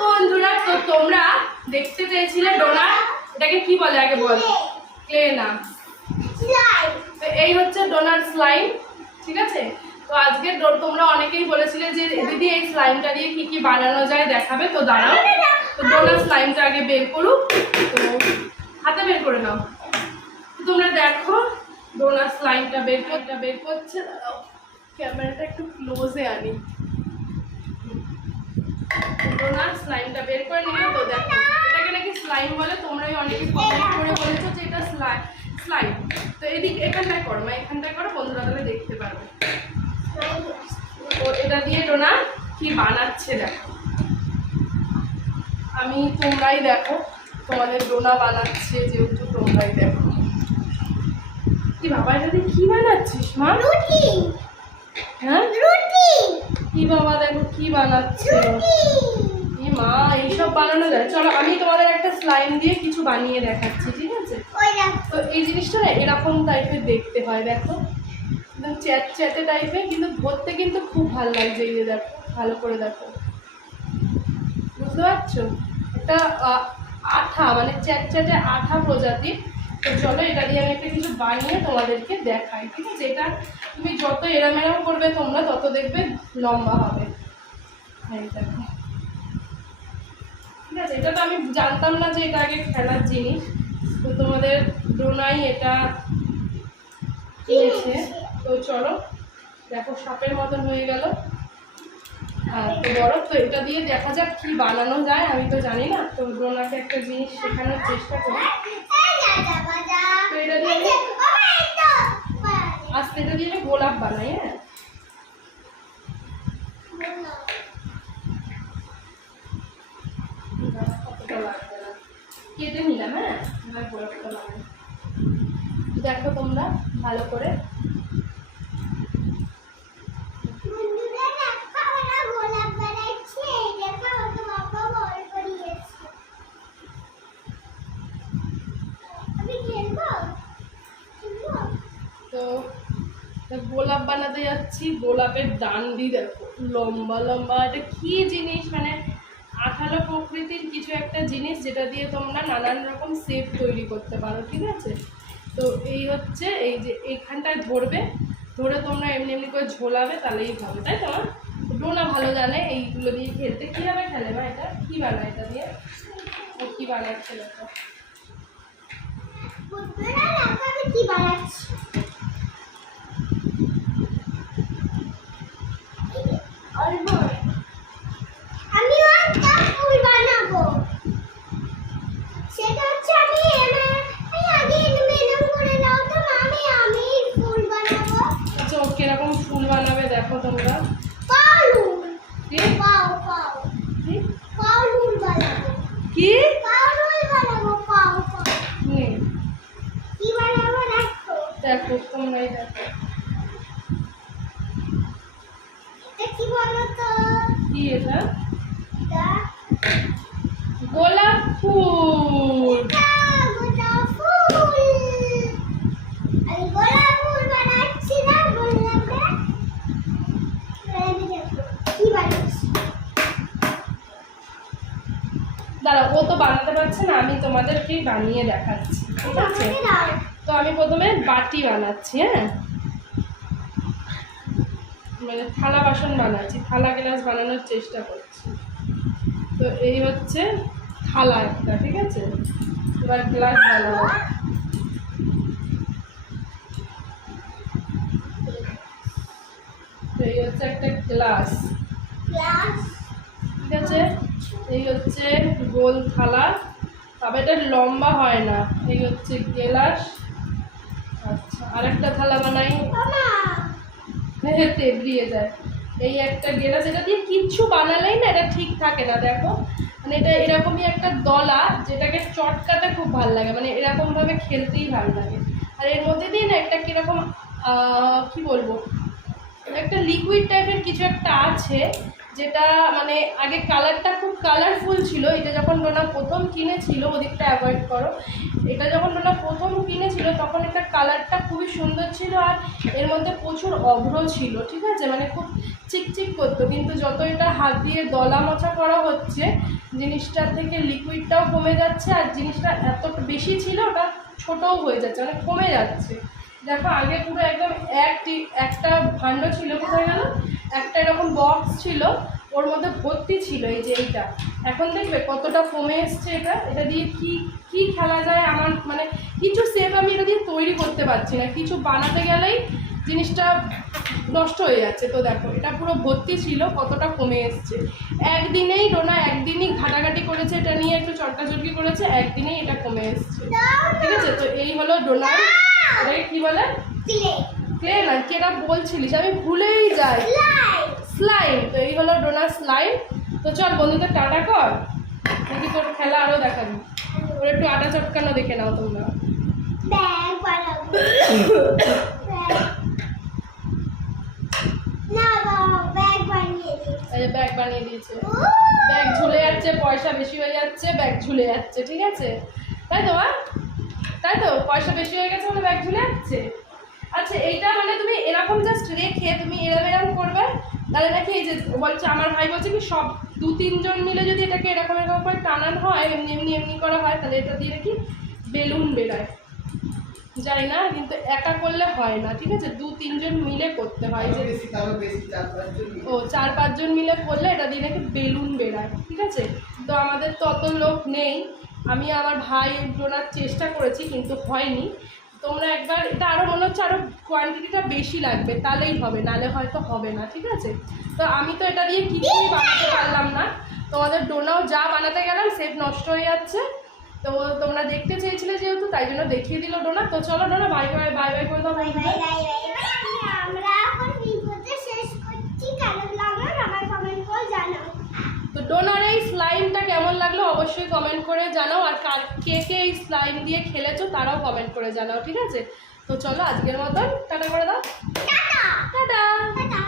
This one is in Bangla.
বন্ধুরা তো তোমরা দেখতে চেয়েছিলে ডোনার এটাকে কি বলে আগে বল? ক্লে। না। তো এই হচ্ছে ডোনার স্লাইম ঠিক আছে? তো আজকে তোমরা অনেকেই বলেছিলে যে দিদি এই স্লাইমটা দিয়ে কি কি বানানো যায় দেখাবে? তো দাঁড়াও। তো ডোনার স্লাইমটা আগে বের করুক তো হাতে বের করে নাও। তোমরা দেখো ডোনার স্লাইমটা বের করটা বের করছে। দাঁড়াও ক্যামেরাটা একটু ক্লোজে আনি। ডোনার স্লাইমটা বের করে নিলে তো দেখো এটাকে নাকি স্লাইম বলে তোমরাই অনেকে কমেন্ট করে বলেছ যে এটা স্লাইম স্লাইম তো এদিক এখানটায় করো মা এখানটায় করো বন্ধুরা তাহলে দেখতে পারবে। তো এটা দিয়ে ডোনা কি বানাচ্ছে দেখো। আমি তোমরাই দেখো তোমাদের ডোনা বানাচ্ছে যেহেতু তোমরাই দেখো। কি বাবা এটা দিয়ে কি বানাচ্ছিস মা? হ্যাঁ? কি বাবা দেখো, কি বানাচ্ছে? এ মা, এইসব বানানো যায়। আমি তোমাদের একটা স্লাইম দিয়ে কিছু বানিয়ে দেখাচ্ছি, ঠিক আছে? তো এই জিনিসটা এরকম টাইপের দেখতে হয়, দেখো। একদম চ্যাট চ্যাটে টাইপের কিন্তু ধরতে কিন্তু খুব ভালো লাগছে যে দেখো, ভালো করে দেখো। বুঝতে পারছ? একটা আঠা মানে চ্যাট চ্যাটে আঠা প্রজাতির তো চলো এটা দিয়ে আমি একটা কিছু বানিয়ে তোমাদেরকে দেখাই ঠিক আছে এটা তুমি যত এরাম এরাম করবে তোমরা তত দেখবে লম্বা হবে ঠিক আছে এটা তো আমি জানতাম না যে এটা আগে খেলার জিনিস তো তোমাদের ডোনাই এটা কিনেছে তো চলো দেখো সাপের মতন হয়ে গেল আর তো বড় তো এটা দিয়ে দেখা যাক কি বানানো যায় আমি তো জানি না তো ডোনাকে একটা জিনিস শেখানোর চেষ্টা করি এটা দিয়ে আমি আজকে এটা দিয়ে গোলাপ বানাই হ্যাঁ? কেটে নিলাম হ্যাঁ? গোলাপটা বানাই। দেখো তোমরা ভালো করে। গোলাপ বানাতে যাচ্ছি, গোলাপের ডান্ডি দেখো, লম্বা লম্বা, এটা কি জিনিস? মানে আঠালো প্রকৃতির কিছু একটা জিনিস যেটা দিয়ে তোমরা নানান রকম শেপ তৈরি করতে পারো, ঠিক আছে? তো এই হচ্ছে, এই যে এইখানটায় ধরবে, ধরে তোমরা এমনি এমনি করে ঝোলাবে, তাহলেই হবে, তাই তো? আমার ডোনা ভালো জানে, এইগুলো দিয়ে খেলতে কীভাবে খেলে মা এটা? কী বানায় এটা দিয়ে? ও কী বানাচ্ছে দেখো। কি বানাচ্ছি আমি একটা ফুল বানাবো সেটা হচ্ছে আমি এমন- আমি আগে এরম এরম করে নাও তো আমি আমি ফুল বানাবো আচ্ছা ও কীরকম ফুল বানাবে দেখো তোমরা পাউলুল কি পাও পাও কি? পাউলুল বানাবো কি পাউলুল বানাবো পাও পাও নে, কি দেখো দেখো তোমরাই দেখো গোলাপ ফুল এটা গোলাপ ফুল আমি গোলাপ ফুল বানাচ্ছি না বললাম না আমি দেখো কি বানাচ্ছি দাঁড়া ও তো বানাতে পারছে না আমি তোমাদেরকেই বানিয়ে দেখাচ্ছি ঠিক আছে? তো আমি প্রথমে বাটি বানাচ্ছি হ্যাঁ? মানে থালা বাসন বানাচ্ছি থালা গ্লাস বানানোর চেষ্টা করছি। তো এই হচ্ছে থালা একটা ঠিক আছে? এবার গ্লাস বানাবো। তো এই হচ্ছে একটা গ্লাস। গ্লাস? ঠিক আছে? এই হচ্ছে গোল থালা। তবে এটা লম্বা হয় না। এই হচ্ছে গেলাস। আচ্ছা আরেকটা থালা বানাই। হ্যাঁ তেবড়িয়ে যায়। এই একটা গেলাস এটা দিয়ে কিচ্ছু বানালেই না এটা ঠিক থাকে না দেখো। মানে এটা এরকমই একটা দলা যেটাকে চটকাতে খুব ভালো লাগে। মানে এরকমভাবে খেলতেই ভালো লাগে। আর এর মধ্যে দিয়ে না একটা কীরকম কি বলব? একটা লিকুইড টাইপের কিছু একটা আছে। যেটা মানে আগে কালারটা খুব কালারফুল ছিল, এটা যখন ডোনা প্রথম কিনেছিল, ওদিকটা অ্যাভয়েড করো, এটা যখন ডোনা প্রথম কিনেছিল, তখন এটা কালারটা খুবই সুন্দর ছিল আর এর মধ্যে প্রচুর অভ্র ছিল, ঠিক আছে? মানে খুব চিকচিক করতো, কিন্তু যত এটা হাত দিয়ে দলা মোছা করা হচ্ছে, জিনিসটার থেকে লিকুইডটাও কমে যাচ্ছে আর জিনিসটা এত বেশি ছিল ওটা ছোটও হয়ে যাচ্ছে মানে কমে যাচ্ছে। দেখো, আগে পুরো একদম এক টি- একটা ভাণ্ড ছিল কোথায় গেল একটা এরকম বক্স ছিল, ওর মধ্যে ভর্তি ছিল এই যে এইটা। এখন দেখবে কতটা কমে এসছে এটা? এটা দিয়ে কি কি খেলা যায় আমার মানে কিছু সেপ আমি এটা দিয়ে তৈরি করতে পারছি না। কিছু বানাতে গেলেই জিনিসটা নষ্ট হয়ে যাচ্ছে। তো দেখো, এটা পুরো ভর্তি ছিল, কতটা কমে এসছে। একদিনেই ডোনা একদিনই ঘাটাঘাটি করেছে এটা নিয়ে, একটু চটকাচটকি করেছে, একদিনেই এটা কমে এসছে। ঠিক আছে? তো এই হলো ডোনার এটাকে কি বলে? ক্লে না কি এটা বলছিলিস? আমি ভুলেই যাই। স্লাইম তো এই হলো ডোনার স্লাইম তো চল বন্ধুদের টাটা কর। নাকি তোর খেলা আরও দেখাবি। ওর একটু আটা চটকানো দেখে নাও তোমরা। ব্যাগ বানিয়ে দিয়েছে। ব্যাগ ঝুলে যাচ্ছে পয়সা বেশি হয়ে যাচ্ছে ব্যাগ ঝুলে যাচ্ছে ঠিক আছে? তাই তো মা? তাই তো? পয়সা বেশি হয়ে গেছে বলে ব্যাগ ঝুলে যাচ্ছে আচ্ছা এইটা মানে তুমি এরকম জাস্ট রেখে তুমি এরম এরম করবে? তাহলে নাকি এই যে বলছে আমার ভাই বলছে কি সব দু তিনজন মিলে যদি এটাকে এরকম এরকম করে টানানো হয় এমনি এমনি এমনি করা হয় তাহলে এটা দিয়ে নাকি বেলুন বেরোয়। জানি না কিন্তু একা করলে হয় না ঠিক আছে? দু তিনজন মিলে করতে হয়। যে ও চার পাঁচজন মিলে করলে এটা দিয়ে নাকি বেলুন বেরায় ঠিক আছে? তো আমাদের তো অত লোক নেই। আমি আমার ভাই ডোনার চেষ্টা করেছি, কিন্তু হয়নি। তোমরা একবার, এটা আরও মনে হচ্ছে আরও কোয়ান্টিটিটা বেশি লাগবে, তাহলেই হবে, নালে হয়তো হবে না, ঠিক আছে? তো আমি তো এটা দিয়ে কিছুই বানাতে পারলাম না। তোমাদের ডোনাও যা বানাতে গেলাম, সেট নষ্ট হয়ে যাচ্ছে। তো তোমরা দেখতে চেয়েছিলে যেহেতু, তাই জন্য দেখিয়ে দিল ডোনা। তো চলো Dona bye bye bye bye করে দাও। বাই বাই লাগল অবশ্যই কমেন্ট করে জানাও। আর কার কে কে এই স্লাইম দিয়ে খেলেছো তারাও কমেন্ট করে জানাও ঠিক আছে? তো চলো আজকের মতন টাটা করে দাও। টাটা!